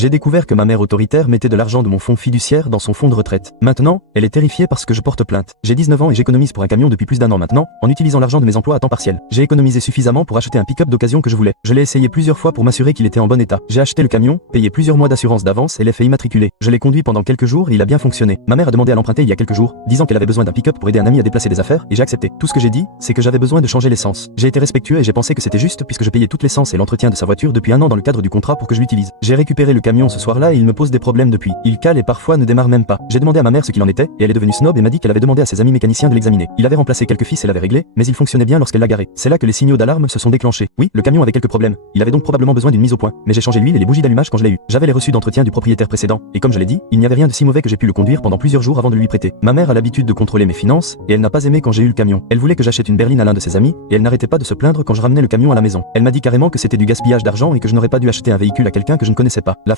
J'ai découvert que ma mère autoritaire mettait de l'argent de mon fonds fiduciaire dans son fonds de retraite. Maintenant, elle est terrifiée parce que je porte plainte. J'ai 19 ans et j'économise pour un camion depuis plus d'1 an maintenant, en utilisant l'argent de mes emplois à temps partiel. J'ai économisé suffisamment pour acheter un pick-up d'occasion que je voulais. Je l'ai essayé plusieurs fois pour m'assurer qu'il était en bon état. J'ai acheté le camion, payé plusieurs mois d'assurance d'avance et l'ai fait immatriculer. Je l'ai conduit pendant quelques jours et il a bien fonctionné. Ma mère a demandé à l'emprunter il y a quelques jours, disant qu'elle avait besoin d'un pick-up pour aider un ami à déplacer des affaires et j'ai accepté. Tout ce que j'ai dit, c'est que j'avais besoin de changer l'essence. J'ai été respectueux et j'ai pensé que c'était juste puisque je payais toute l'essence et l'entretien de sa voiture depuis 1 an dans le cadre du contrat pour que je l'utilise. J'ai récupéré le camion ce soir-là et il me pose des problèmes depuis. Il cale et parfois ne démarre même pas. J'ai demandé à ma mère ce qu'il en était et elle est devenue snob et m'a dit qu'elle avait demandé à ses amis mécaniciens de l'examiner. Il avait remplacé quelques fils et l'avait réglé, mais il fonctionnait bien lorsqu'elle l'a garé. C'est là que les signaux d'alarme se sont déclenchés. Oui, le camion avait quelques problèmes. Il avait donc probablement besoin d'une mise au point, mais j'ai changé l'huile et les bougies d'allumage quand je l'ai eu. J'avais les reçus d'entretien du propriétaire précédent et comme je l'ai dit, il n'y avait rien de si mauvais que j'ai pu le conduire pendant plusieurs jours avant de lui prêter. Ma mère a l'habitude de contrôler mes finances et elle n'a pas aimé quand j'ai eu le camion. Elle voulait que j'achète une berline à l'un de ses amis et elle n'arrêtait pas de se plaindre quand je ramenais le camion à la maison. Elle m'a dit carrément que c'était du gaspillage d'argent et que je n'aurais pas dû acheter un véhicule à quelqu'un que je ne connaissais pas. La